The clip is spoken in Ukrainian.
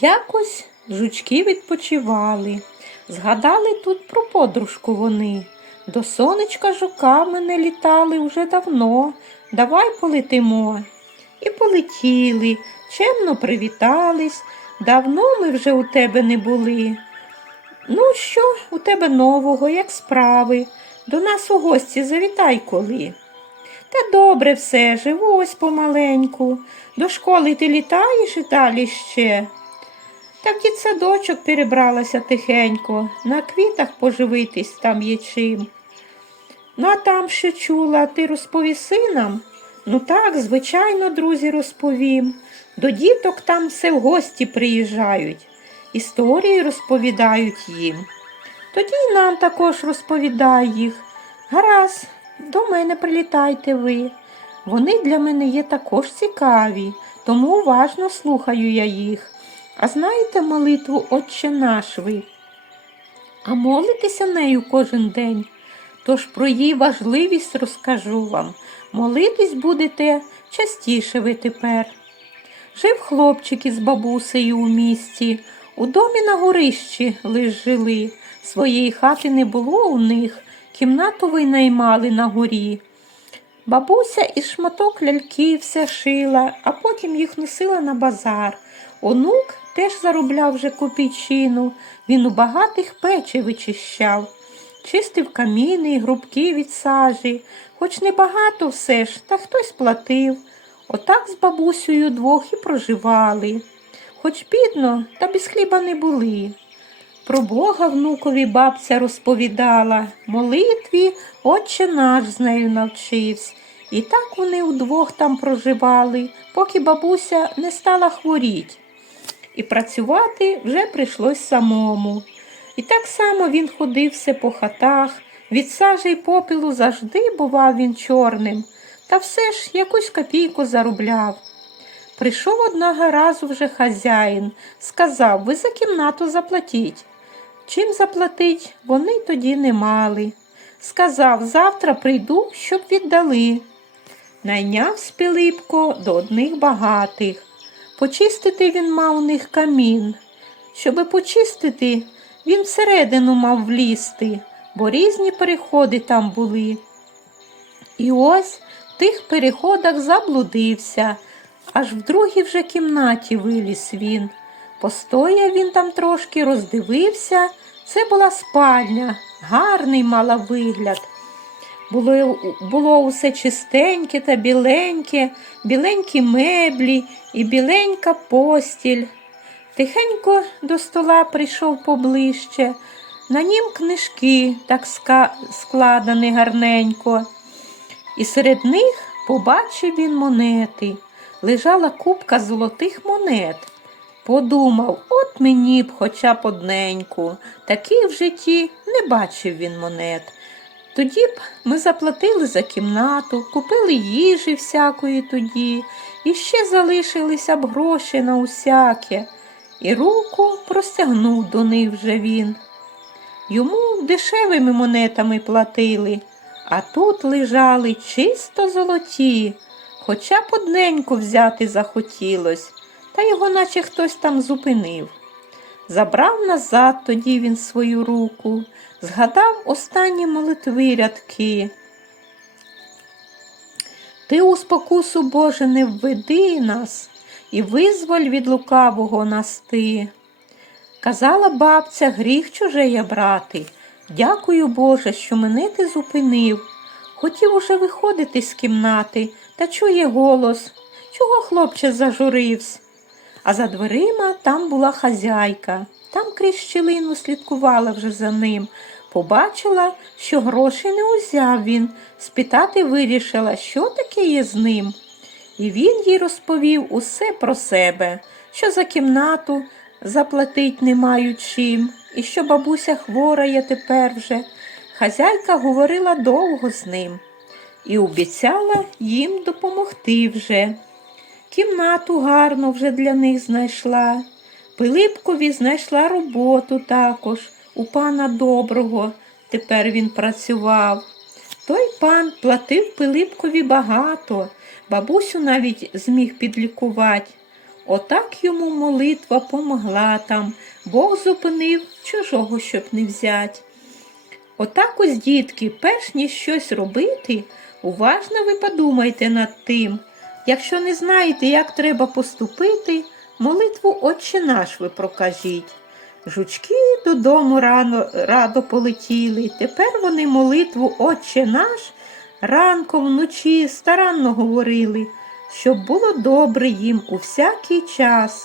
Якось жучки відпочивали. Згадали тут про подружку вони. До сонечка жуками не літали уже давно. Давай полетимо. І полетіли, чемно привітались. Давно ми вже у тебе не були. Ну, що у тебе нового, як справи? До нас у гості завітай коли. Та добре все, живу ось помаленьку. До школи ти літаєш і далі ще. Та в дітсадочок перебралася тихенько, на квітах поживитись там є чим. Ну, а там що чула, ти розповіси нам? Ну так, звичайно, друзі, розповім. До діток там все в гості приїжджають, історії розповідають їм. Тоді й нам також розповідай їх. Гаразд, до мене прилітайте ви. Вони для мене є також цікаві, тому уважно слухаю я їх. А знаєте молитву Отче наш ви? А молитеся нею кожен день. Тож про її важливість розкажу вам. Молитись будете частіше ви тепер. Жив хлопчик із бабусею у місті, у домі на горищі лиш жили. Своєї хати не було у них, кімнату винаймали на горі. Бабуся із шматок ляльки все шила, а потім їх носила на базар. Онук теж заробляв вже копійчину, він у багатих печі вичищав, чистив каміни і грубки від сажі, хоч небагато все ж, та хтось платив. Отак з бабусею двох і проживали. Хоч бідно, та без хліба не були. Про Бога внукові бабця розповідала, молитві отче наш з нею навчився. І так вони удвох там проживали, поки бабуся не стала хворіть. І працювати вже прийшлось самому. І так само він ходив все по хатах, від сажі й попілу завжди бував він чорним, та все ж якусь копійку заробляв. Прийшов одного разу вже хазяїн, сказав, ви за кімнату заплатіть. Чим заплатить, вони тоді не мали. Сказав, завтра прийду, щоб віддали. Найняв Спілипко до одних багатих. Почистити він мав у них камін. Щоби почистити, він всередину мав влізти, бо різні переходи там були. І ось в тих переходах заблудився, аж в другій вже кімнаті виліз він. Постояв він там трошки, роздивився. Це була спальня, гарний мала вигляд. Було, було усе чистеньке та біленьке, біленькі меблі і біленька постіль. Тихенько до стола прийшов поближче, на нім книжки так складені гарненько. І серед них побачив він монети. Лежала купка золотих монет. Подумав, от мені б хоча б одненьку. Такі в житті не бачив він монет. Тоді б ми заплатили за кімнату, купили їжі всякої тоді, і ще залишилися б гроші на усяке. І руку простягнув до них вже він. Йому дешевими монетами платили, а тут лежали чисто золоті, хоча б одненьку взяти захотілось, та його наче хтось там зупинив. Забрав назад тоді він свою руку, згадав останні молитви рядки. Ти у спокусу Боже не введи нас і визволь від лукавого нас ти. Казала бабця, гріх чужеє брати. Дякую, Боже, що мене ти зупинив. Хотів уже виходити з кімнати, та чує голос. Чого хлопче зажурився? А за дверима там була хазяйка. Там крізь щілину слідкувала вже за ним. Побачила, що грошей не узяв він, спитати вирішила, що таке є з ним. І він їй розповів усе про себе, що за кімнату заплатить не мають чим, і що бабуся хвора є тепер вже. Хазяйка говорила довго з ним і обіцяла їм допомогти вже. Кімнату гарну вже для них знайшла. Пилипкові знайшла роботу також у пана доброго. Тепер він працював. Той пан платив Пилипкові багато, бабусю навіть зміг підлікувати. Отак йому молитва помогла там, Бог зупинив чужого, щоб не взять. Отак ось, дітки, перш ніж щось робити, уважно ви подумайте над тим. Якщо не знаєте, як треба поступити, молитву Отче наш ви прокажіть. Жучки додому рано радо полетіли. Тепер вони молитву Отче наш ранком вночі старанно говорили, щоб було добре їм у всякий час.